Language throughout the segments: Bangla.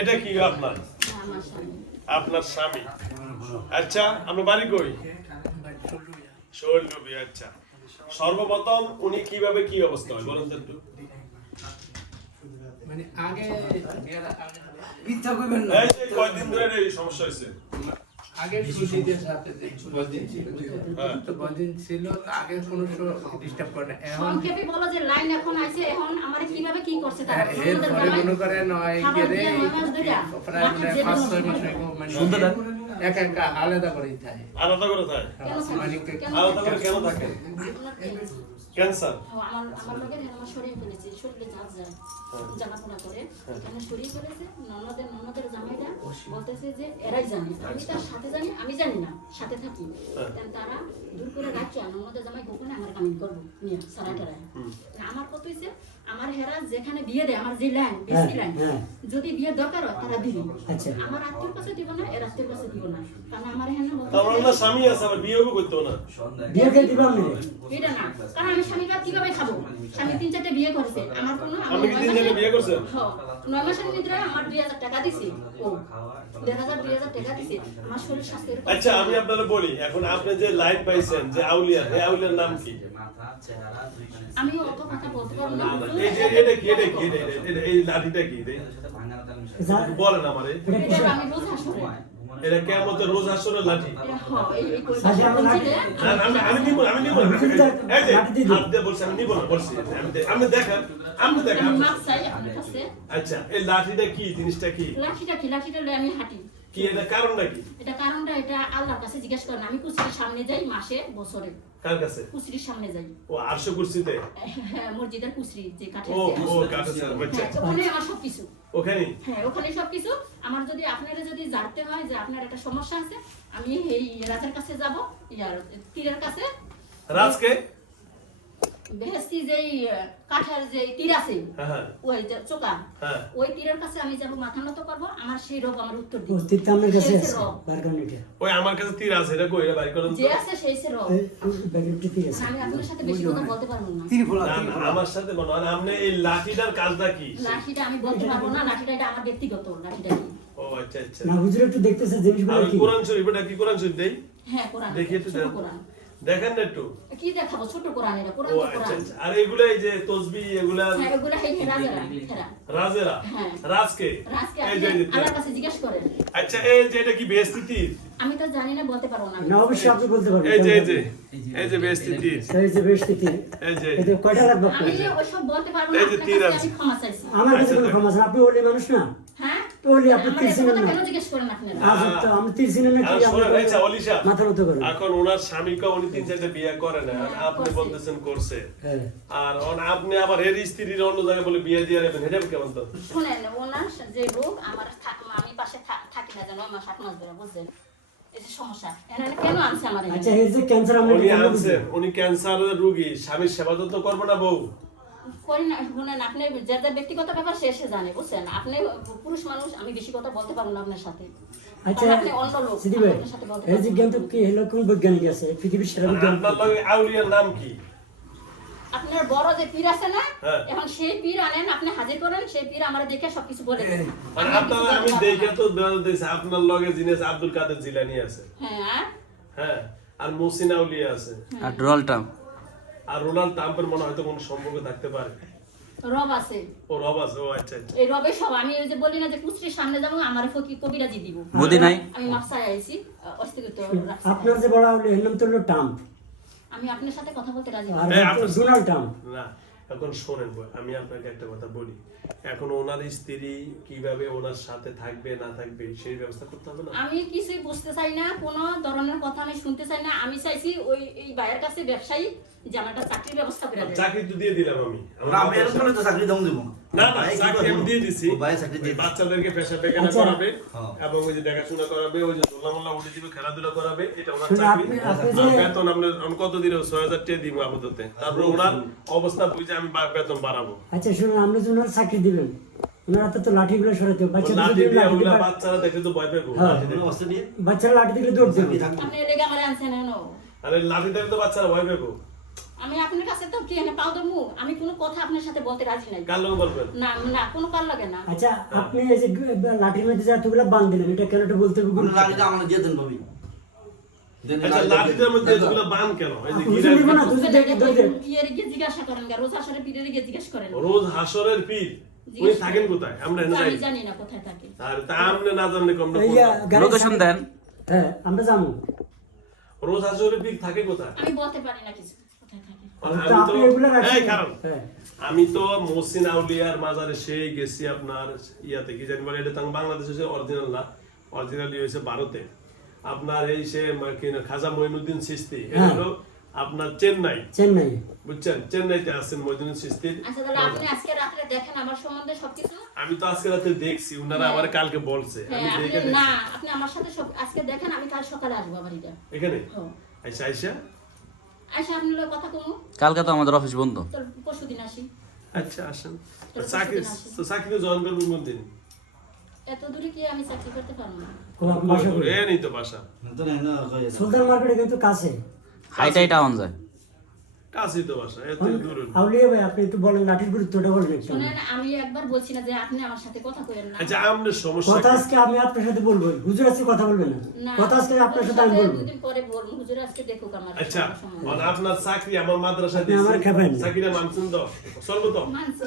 এটা কি আপনার? আপনার স্বামী। আচ্ছা, আপনার বাড়ি কই? শৈলনবী। আচ্ছা, সর্বপ্রথম উনি কিভাবে কি অবস্থা হয় বলেন তো একটু। মানে আগে মিথ্যা কইবেন না। এই যে কয়দিন ধরে এই সমস্যা হয়েছে? আগে সুজিদের সাথে যে বদিন ছিল তো বদিন ছিল আগে কোনো ডিস্টার্ব করে না এখন সংক্ষেপে বলো যে লাইন এখন আছে এখন আমারে কিভাবে কি করছে তারা এরপরে মনে করে নয় গেলে প্রায় মানে 5-6 মাস মানে সুন্দর একা একা আলাদা করে থাকে আলাদা করে থাকে? আলাদা করে কেন থাকে? ক্যান্সার। আমার লগে আমার শরীর ফেলেছে শরীরে চাপ যায় জানাপনা করে এখানে শরীর ফেলেছে ননদের জামাইরা বলতেছে যে এরাই জানে আমি তার সাথে জানি আমি জানি না সাথে থাকি তারা দূর করে রাখছে ননদের জামাই গোপনে আমার কামিং করবো নিয়ে সারা টারায় আমার কত হয়েছে আমার হেরা যেখানে বিয়ে দেয় আমার যে লাইন বেশি লাইন যদি বিয়ের দরকার হয় তারা দিবে আমার আত্মীয়র কাছে দিব না এর আত্মীয়র কাছে দিব না কারণ আমার এখানে তার স্বামী আছে আবার বিয়েও করতে না বিয়ে কে দিবা আমি এটা না কারণ আমি স্বামীকে কিভাবে খাবো স্বামী 3-4টা বিয়ে করেছে আমার কোনো আমি কি 3-4টা বিয়ে করছেন? হ্যাঁ 9 মাসের ভিতরে আমার 2000 টাকা দিছি ও 2000 টাকা দিছি আমার শরীর স্বাস্থ্য এরকম। আচ্ছা, আমি আপনাকে বলি এখন আপনি যে লাইট পাইছেন যে আউলিয়া এই আউলিয়ার নাম কি? আমি অত কথা বলতে পারবো না এই যে এটা কি এই লাঠিটা কি বলেন আমারে। এটা আমি রোজ হাসরে এটা কিয়ামতের রোজ হাসরের লাঠি? হ্যাঁ এই না, আমি নিব এই যে আপনি বলছেন আমি নিব না বলছি আমি দেখেন মাছ চাই আপনার কাছে। আচ্ছা, এই লাঠিটা কি জিনিসটা কি লাঠিটা লয়ে আমি হাঁটি কি এটা কারণটা কি? এটা কারণটা এটা আল্লাহর কাছে জিজ্ঞেস করেন আমি কুসরির সামনে যাই মাসে বছরে কার কাছে? কুসরির সামনে যাই ও আরশে কুরসিতে? হ্যাঁ মসজিদের কুসরি যে কাঠের ও চেয়ার। ও কাছে আচ্ছা ওখানে আমার সবকিছু ওখানে হ্যাঁ ওখানে সবকিছু আমার যদি আপনারা যদি জানতে হয় যে আপনার একটা সমস্যা আছে আমি এই রাজার কাছে যাব ইয়ার তীরের কাছে রাজকে বেহেশতি যেই কাঠের যে তীর আছে হ্যাঁ ওই যে চোকা হ্যাঁ ওই তীরের কাছে আমি যাব মাথা নত করব আমার সেই রোগ আমার উত্তর ও দিবে তিনটা আমার কাছে সেই আছে রোগ। বারকানিটা ওই আমার কাছে তীর আছে এটা কই এটা বাইর করেন যে তো। আছে সেই সে রোগ এই ব্যাগেটে ঠিক আছে আমি আপনার সাথে বেশি কথা বলতে পারবো না তিন ফোলা না, না, আমার সাথে বলো আর আপনি এই লাঠিটার কাজটা কি? লাঠিটা আমি বলতে পারবো না লাঠিটা এটা আমার ব্যক্তিগত লাঠিটা কি ও আচ্ছা আচ্ছা না হুজুর একটু দেখতেছে জিনিসগুলো আমি কি কোরআন শরীফ এটা কি কোরআন শরীফ দেই হ্যাঁ কোরআন দেখি একটু ছোট দেন। কোরআন দেখেন না একটু। কি দেখাবো ছোট কোরআন এটা কোরআন ও তো আচ্ছা কোরআন আচ্ছা আর এগুলা এই যে তসবিহ এগুলা হ্যাঁ এগুলা এই রাজারা খেরা রাজেরা হ্যাঁ। রাজকে রাজকে এই আপনি যে আল্লাহর কাছে জিজ্ঞেস করেন আচ্ছা এই যে এটা কি বেস্তিতি? আমি তো জানি না বলতে পারবো না না অবশ্যই আপনি বলতে পারবেন এই যে বেস্তিতি এই যে বেশ তীর এই যে এটা কয়টা লাগবে আমি ওইসব বলতে পারবো না এই যে আপনার তীর কাছে আছে। আমি ক্ষমা চাইছি আমার কাছে কোনো ক্ষমা আছে না, আপনি ওলি মানুষ না হ্যাঁ তো ওলি আপনি আমার তীর এত চিনেন কথা না কেন জিজ্ঞেস করেন আপনারা আজ তো আমি তীর চিনেন না আর কি শোনেন আচ্ছা অলিশা মাথা মতো করেন এখন ওনার স্বামীকে উনি 3-4টা বিয়ে করে না আর আপনি করছে। বলতেছেন করছে হ্যাঁ আর আপনি আবার এর স্ত্রীর অন্য জায়গায় বলে বিয়ে দিয়ে নেবেন এটা কেমন তো? শুনেন ওনার যে রোগ আমার আমি পাশে থাকি না জানো আমার 7 মাস ধরে বুঝছেন এই যে সমস্যা এখানে কেন আনছে আমার এখানে? আচ্ছা এই যে ক্যান্সার আমরা উনি আনছেন উনি ক্যান্সারের রোগী স্বামীর সেবা যত্ন করবে না বউ? করি না শুনেন আপনি যার ব্যক্তিগত ব্যাপার সে জানে বুঝছেন আপনি পুরুষ মানুষ আমি বেশি কথা বলতে পারবো না আপনার সাথে আচ্ছা কারণ আপনি অন্য লোক সিদ্ধি আমি ভাই আপনার সাথে বলতে এই পারবো যে না। জ্ঞান তো কি হলো কোন বৈজ্ঞানিক আছে পৃথিবীর সেরা বিজ্ঞানী আপনার লগে আউলিয়ার নাম কি? আপনার বড় যে পীর আছে না হ্যাঁ। এখন সেই পীর আনেন আপনি হাজির করেন সেই পীর আমার দেখে সবকিছু বলে দেন মানে আপনার আমি দেখে তো দিয়েছি আপনার লগে জিনিস আব্দুল কাদের জিলানী আছে হ্যাঁ হ্যাঁ আর মুহসিন আউলিয়া আছে আর ডোনাল্ড ট্রাম্প আর রোনাল্ড ট্রাম্পের মনে হয়তো কোনো সম্পর্ক থাকতে পারে। রব আছে ও রব আছে ও আচ্ছা আচ্ছা এই রবে সব আমি ওই যে বলি না যে কুচরির সামনে যাবো আমার ফকি কবিরাজি দিব মোদি নাই আমি মাপসায় আইছি অস্থিত রাখছি। আপনার যে বড় আউলি এর নাম তো হলো ট্রাম্প আমি আপনার সাথে কথা বলতে রাজি আর হ্যাঁ, আপনার- ডোনাল্ড ট্রাম্প না এখন শোনেন আমি আপনাকে একটা কথা বলি এখন ওনার স্ত্রী কিভাবে ওনার সাথে থাকবে না থাকবে সেই ব্যবস্থা করতে হবে না? আমি কিছুই বুঝতে চাই না কোনো ধরনের কথা আমি শুনতে চাই না আমি চাইছি ওই এই ভাইয়ের কাছে ব্যবসায়ী যে আমার একটা চাকরির ব্যবস্থা করে দেবে চাকরি তো দিয়ে দিলাম আমি আমি এরকম হলে তো চাকরি দাম দিব না না চাকরি আমি দিয়ে দিছি ভাই চাকরি দিয়ে দিছি। বাচ্চাদেরকে পেশা পেখানা আচ্ছা। করাবে হ্যাঁ। এবং ওই যে দেখাশোনা করাবে ওই যে দোলামোল্লা উঠে দিবে খেলাধুলা করাবে এটা ওনার শুনুন, চাকরি আপনি আর যে- বেতন আমি কত দিলে 6000 টাকা দিব আপাতত তারপর ওনার অবস্থা বুঝে আমি বেতন বাড়াবো আচ্ছা শুনুন আমরা যে ওনার চাকরি দিবেন ওনার হাতে তো লাঠিগুলো সরাতে হবে বাচ্চারা লাঠি যদি দিয়ে লাঠি ওগুলা দিবে- বাচ্চারা দেখে তো ভয় পাবে হ্যাঁ। লাঠি দিয়ে। অবস্থা নিয়ে বাচ্চারা লাঠি দিলে দৌড় দেবে আপনি এলাকা আমার আনছেন হেন আরে লাঠি দেখে তো বাচ্চারা ভয় পাবে আমি আপনার কাছে তো কি এনে পাও দেবো, আমি কোনো কথা আপনার সাথে বলতে রাজি নাই। কার লোক বলবেন? না না, কোনো কার লাগে না। আচ্ছা আপনি এই যে লাঠির মধ্যে যে এতগুলো বান দিলেন, এটা কেন এটা বলতে হবে? কোনো লাগে আমার দিয়ে দেন ভাবি। দেন আচ্ছা লাঠিটার মধ্যে এগুলো বান কেন? এই যে হুজুর নিব না, হুজুর দেখে দেখে পীরের গিয়ে জিজ্ঞাসা করেন, রোজ আসরে পীরের গিয়ে জিজ্ঞাসা করেন। রোজ হাসরের পীর উনি থাকেন কোথায়? আমরা এনে আমি যাই। জানি না কোথায় থাকে। আর তা আপনি না জানলে কম না। ইয়া গাড়ি লোকেশন দেন। হ্যাঁ আমরা যাবো। রোজ হাসরের পীর থাকে কোথায়? আমি বলতে পারি না কিছু কোথায় থাকে। মানে তো আমি আপনি এগুলো তো রাখছেন। এই কারণ হ্যাঁ আমি তো মহসিন আউলিয়ার মাজারে সেই গেছি আপনার ইয়াতে কি জানি বলে, এটা তো বাংলাদেশে অরিজিনাল না, অরিজিনালি হয়েছে ভারতে। আপনার এই সে খাজা মঈনুদ্দিন চিশতি, এটা হ্যাঁ। হলো আপনার চেন্নাই, চেন্নাই। বুঝছেন? চেন্নাইতে আছেন মঈনুদ্দিন চিশতির। আচ্ছা তাহলে আপনি আজকে রাত্রে দেখেন আমার সম্বন্ধে সবকিছু। আমি তো আজকে রাতে দেখছি, উনারা আমার কালকে বলছে, হ্যাঁ আমি আপনি দেখে না, দেখছি। আপনি আমার সাথে সব আজকে দেখেন, আমি কাল সকালে আসবো আবার এটা। এখানে হ্যাঁ। আইসা আইসা আচ্ছা আপনি লোক কথা কমু, কালকে তো আমাদের অফিস বন্ধ। তো পরশুদিন আসি। আচ্ছা আসেন। চাকরি তো চাকরিতে জয়েন করবেন কোন দিন? এত দূরে কি আমি চাকরি করতে পারবো না? ও আপনি বাসা করেন? এ নেই তো বাসা, তো না না কই সুলতান মার্কেটে কিন্তু কাছে। হাইটাই টাউন যায়। কাছেই তো বাসা, এত দূর না। আউলিয়া ভাই আপনি একটু বলেন লাঠির গুরুত্বটা বলেন একটু। শুনেন, আমি একবার বলছি না যে আপনি আমার সাথে কথা কইেন না। আচ্ছা আমাদের সমস্যা কথা কি? আজকে আমি আপনার সাথে বলবো, হুজুর আজকে কথা বলবেন না। না, কথা আজকে আপনার সাথে আমি বলবো। দুদিন পরে বলবো, হুজুর আজকে দেখুক আমার আচ্ছা সম্বন্ধে। আর আপনার চাকরি আমার মাদ্রাসা আপনি আমার খেপেন। চাকরিটা মানছেন তো? চলবো তো? মানছি,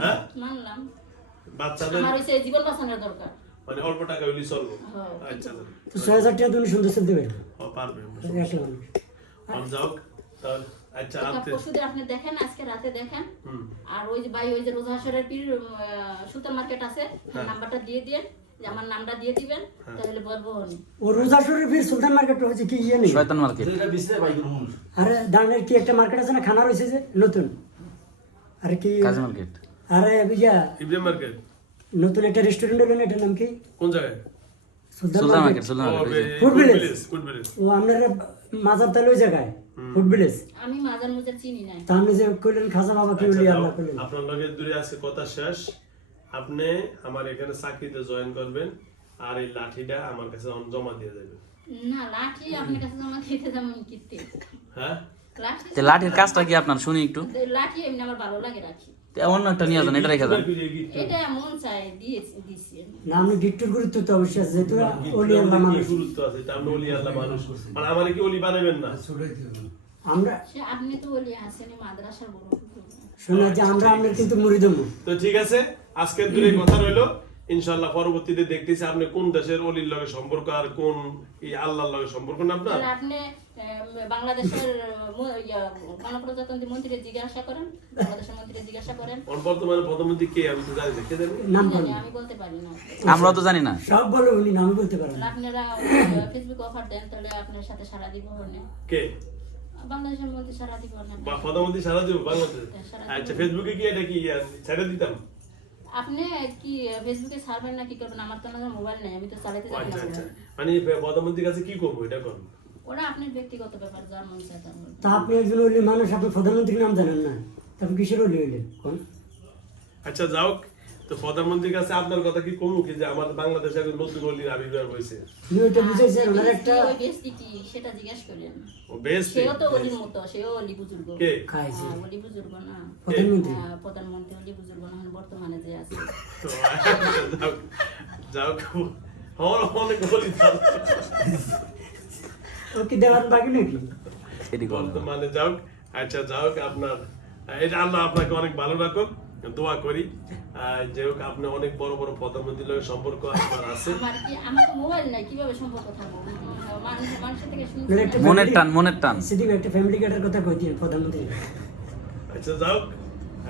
হ্যাঁ মানলাম। বাচ্চাদের আমার হইছে জীবন বাঁচানোর দরকার। মানে অল্প টাকা হইলে চলবো। হ্যাঁ। আচ্ছা তো 6000 টাকা তুমি সুন্দর চলতে পারবে। পারবে। একটা মানুষ। আর যাও তাহলে। আচ্ছা আপনি পরশুদিন আপনি দেখেন, আজকে রাতে দেখেন। হুম। আর ওই যে ভাই ওই যে রোজা হাসরের পীর সুলতান মার্কেট আছে, হ্যাঁ। নাম্বারটা দিয়ে দেন, যে আমার নামটা দিয়ে দিবেন, তাহলে বলবো উনি। ও রোজা শরীফের সুলতান মার্কেট হচ্ছে কি ইয়ে নেই? শয়তান মার্কেট। এটা বিছরে ভাই কোন মানুষ আরে দাঁড়ানোর কি একটা মার্কেট আছে না, খানা রয়েছে যে নতুন? আরে কি কাজী মার্কেট। আরে ইয়া ইব্রাহিম মার্কেট নতুন একটা রেস্টুরেন্ট হলো না, এটার নাম কি? কোন জায়গায়? Sultan Sultan market. Market, Sultan market. Food village. Food village. ও আপনার মাজার তালে ওই জায়গায় ফুড ভিলেজ। আমি মাজার মুজার চিনি নাই। তা আপনি যে কইলেন খাজা বাবা কি আচ্ছা, বলি যাও। আল্লাহ কইলেন। আপনার লগে দূরে আছে কথা শেষ। আপনি আমার এখানে চাকরিতে জয়েন করবেন আর এই লাঠিটা আমার কাছে জমা দিয়ে দেবেন। না, লাঠি আপনার কাছে জমা দিতে যেমন কিনতে। হ্যাঁ লাঠি তো লাঠির কাজটা কি আপনার শুনি একটু? লাঠি এমনি আমার ভালো লাগে রাখি। তো অন্য একটা নিয়ে যান, এটা রেখে যান। এটা মন চায় দিয়েছি আমি। না আপনি গিফটের গুরুত্ব তো অবশ্যই আছে, যেহেতু ওলি আল্লাহ মানুষ। গুরুত্ব আছে তা আপনি ওলি আল্লাহ মানুষ, মানে আমারে কি ওলি বানাবেন না? আমরা সে আপনি তো বলি হাসেনি মাদ্রাসার বড় হুজুর। শুনে যে আমরা আপনার কিন্তু মুড়ি দেবো। তো ঠিক আছে, আজকের দূরে কথা রইলো। ইনশাআল্লাহ পরবর্তীতে দেখতেছি আপনি কোন দেশের ওলির লগে সম্পর্ক আর কোন এই আল্লাহর লগে সম্পর্ক না আপনার। তাহলে আপনি বাংলাদেশের গণপ্রজাতন্ত্রী মন্ত্রীর জিজ্ঞাসা করেন, বাংলাদেশের মন্ত্রীর জিজ্ঞাসা করেন। বর্তমানে প্রধানমন্ত্রী কে আমি তো জানি না, কে জানি? নাম জানি, বলেন। আমি বলতে পারি না। আমরাও তো জানি না। সব বলে উনি নাম বলতে পারেন তাহলে না। আপনারা ফেসবুক অফার দেন, তাহলে আপনার সাথে সারা দিব হনে। কে বাংলাদেশের মন্ত্রী সারা দিব হনে। বা প্রধানমন্ত্রী সারা দিব বাংলাদেশ? সারা আচ্ছা ফেসবুকে কি এটা কি ছেড়ে দিতাম? আপনি কি ফেসবুকে ছাড়বেন না কি করবেন? আমার তো না মোবাইল নেই, আমি তো চালাতে জানি আচ্ছা না আচ্ছা, মোবাইল। মানে প্রধানমন্ত্রীর কাছে কি করবো এটা করুন। ওটা আপনার ব্যক্তিগত ব্যাপার, যার মন চায় তার মন। তা আপনি একজন ওলি মানুষ, আপনি প্রধানমন্ত্রীর নাম জানেন না, তবে কিসের ওলি হইলেন কোন? আচ্ছা যাও, তো প্রধানমন্ত্রীর কাছে আপনার কথা কি কমু কি যে আমার বাংলাদেশে একজন নতুন অলির আবির্ভাব হয়েছে? উনি ওইটা বুঝাইছেন ওনার একটা ওই ব্যক্তি কি সেটা জিজ্ঞেস করেন। ও বেশ সেও তো অলির মতো, সেও অলি বুজুর্গ। কে? খাইছে হ্যাঁ, অলি বুজুর্গ না। প্রধানমন্ত্রী। হ্যাঁ, প্রধানমন্ত্রী অলি বুজুর্গ না, এখন বর্তমানে যে আছে। তো, যাও যাও আমার অনেক অলি থাকে। ও কি দেওয়ার বাকি নাকি? এটি করুন। বর্তমানে যাও। আচ্ছা যাও, আপনার এটা আল্লাহ আপনাকে অনেক ভালো রাখুক, দোয়া করি। যে হোক আপনি অনেক বড় বড় প্রধানমন্ত্রীর লগে সম্পর্ক আপনার আছে। আমার তো মোবাইল নাই, কিভাবে সম্পর্ক থাকবো? মানুষের থেকে শুনছি মানে না। একটা মনের টান, মনের টান। সেদিকে একটা ফ্যামিলি কার্ডের কথা কই দিন প্রধানমন্ত্রী। আচ্ছা যাও,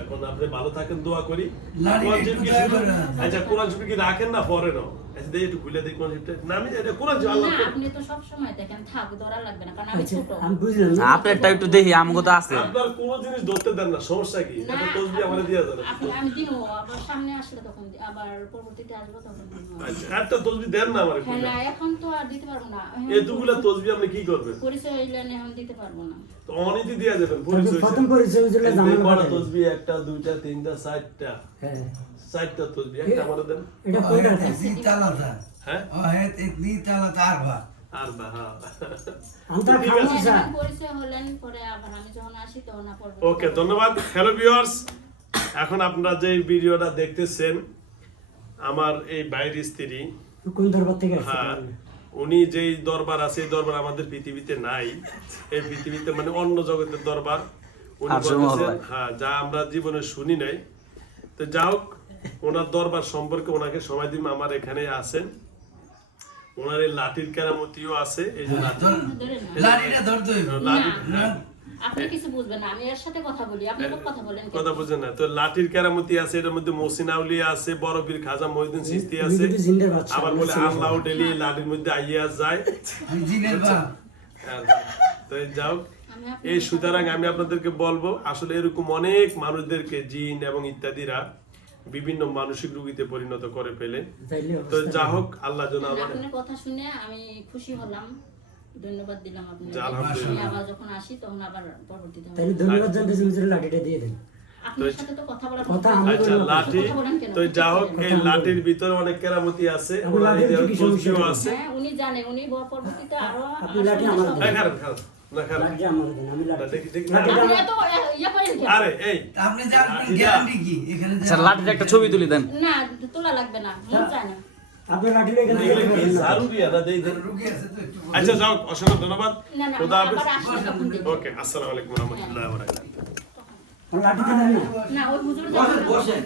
এখন আপনি ভালো থাকেন, দোয়া করি। লাঠি কোরআন একটু শরীফ কি দয়া শুধু- করে না। আচ্ছা কোরআন শরীফ কি রাখেন না পরে না? আচ্ছা দেখি একটু খুলে দেখি কোরআন শরীফটা। না আমি এটা কোরআন শরীফ আল্লাহ না, আপনি তো সব সময় দেখেন, থাক, ধরা লাগবে না, কারণ আমি আচ্ছা ছোট। আমি বুঝলাম না। আপনারটা একটু দেখি, আমগো তো আছে। আপনার কোন জিনিস ধরতে দেন না, সমস্যা কি? না, এটা তসবিহ আমারে দিয়া যাবে। আমি দিব, আবার সামনে আসলে তখন আবার পরবর্তীতে আসবো তখন দিব। আচ্ছা একটা তসবিহ দেন না আমারে হ্যাঁ খুলে। না, এখন তো আর দিতে পারবো না। এখন এতগুলা তসবিহ আপনি কি করবেন? পরিচয় হইলে না, এখন দিতে পারবো না। তো অনিতি দিয়া যাবেন তবে পরিচয়। প্রথম পরিচয় হয়েছিল এই জামাল কয়টা বাড়ি। তসবিহ? একটা দুইটা তিনটা চারটা, হ্যাঁ চারটা তসবিহ একটা আমারে দেন। এটা কোনটা? di talata. হ্যাঁ Oh, di talata arba. আর না, হ্যাঁ। আমরা ঠিক খাবো আছে। স্যার। পরিচয় হলেন পরে আবার আমি যখন আসি তখন পরবর্তী ওকে, ধন্যবাদ। হ্যালো ভিউয়ার্স, এখন আপনারা যে ভিডিওটা দেখতেছেন, আমার এই বাইরের স্ত্রী, কোন দরবার থেকে আসছে হ্যাঁ, উনি যেই দরবার আছে এই দরবার আমাদের পৃথিবীতে নাই। এই পৃথিবীতে মানে অন্য জগতের দরবার উনি আরশের বলতেছেন, মহল্লায়। হ্যাঁ, যা আমরা জীবনে শুনি নাই। তো যা হোক, ওনার দরবার সম্পর্কে ওনাকে সময় দিন, আমার এখানে আছেন। ওনার এই লাঠির কেরামতিও আছে, এই যে লাঠি, ধরে না। লাড়িটা ধরতে হইব। লাঠি, না, হ্যাঁ, আপনি কিছু বুঝবেন না, আমি এর সাথে কথা বলি, আপনি তো কথা বলেন কেন? কথা বুঝেন না। তো লাঠির কেরামতি আছে, এটার মধ্যে মহসিন আউলিয়া আছে, বড় পীর খাজা মহিউদ্দিন চিশতি উনি আছে। কিন্তু জিন্দের বাদশা, আবার বলে আল্লাহ ডেলি লাঠির মধ্যে আইয়া যায়। আমি জিনের বাপ। হ্যাঁ, তো এই যাও, আমি এই সুতরাং আমি আপনাদেরকে বলবো, আসলে এরকম অনেক মানুষদেরকে জিন এবং ইত্যাদিরা বিভিন্ন মানসিক রোগীতে পরিণত করে ফেলে। তাইলে তো অবস্থা যা খারাপ। হোক, আল্লাহ যেন আমার আপনার কথা শুনে আমি খুশি হলাম, ধন্যবাদ দিলাম আপনাকে। যা, আলহামদুলিল্লাহ। আমি আবার যখন আসি তখন আবার পরবর্তীতে হবে। তাইলে ধন্যবাদ জানতেছি, হুজুরের লাঠিটা দিয়ে দেন। আপনার সাথে তো কথা বলার কথা মতো- আমি আচ্ছা, বলবো। লাঠি, কথা বলেন কেন? তো যা হোক, এই কথা লাঠির ভিতরে অনেক কেরামতি আছে, এখন ওনার এই যে লাঠির কি সমস্যা? তসবিহও আছে। হ্যাঁ, উনি জানেন, উনি পরবর্তীতে আরো আপনি লাঠি আমার সব- এই খারাপ, খারাপ, না খারাপ। লাঠিটা আমার দেন, আমি না, লাঠি- দেখি, দেখি, লাঠিটা আপনি আমার- এত ইয়ে করেন কেন? আরে এই আপনি জানেন গ্যারান্টি কি এখানে যে- আচ্ছা লাঠির একটা ছবি তুলে দেন। না, তোলা লাগবে না, মন চায় না। আপনার লাঠিটা এখানে দিয়ে এগুলো কি দেবেন না। ঝাড়ু দিয়া না, দেই দেই। রুগী আছে তো একটু বসে। আচ্ছা, যাও, অসংখ্য ধন্যবাদ। না, না, খোদা হাফেজ। আবার আসলে তখন দেখবো। ওকে, আসসালামু আলাইকুম ওয়া রাহমাতুল্লাহি ওয়া বারাকাতুহু। আমার লাঠিটা দেন না। না, ওই হুজুর বসেন, বসেন।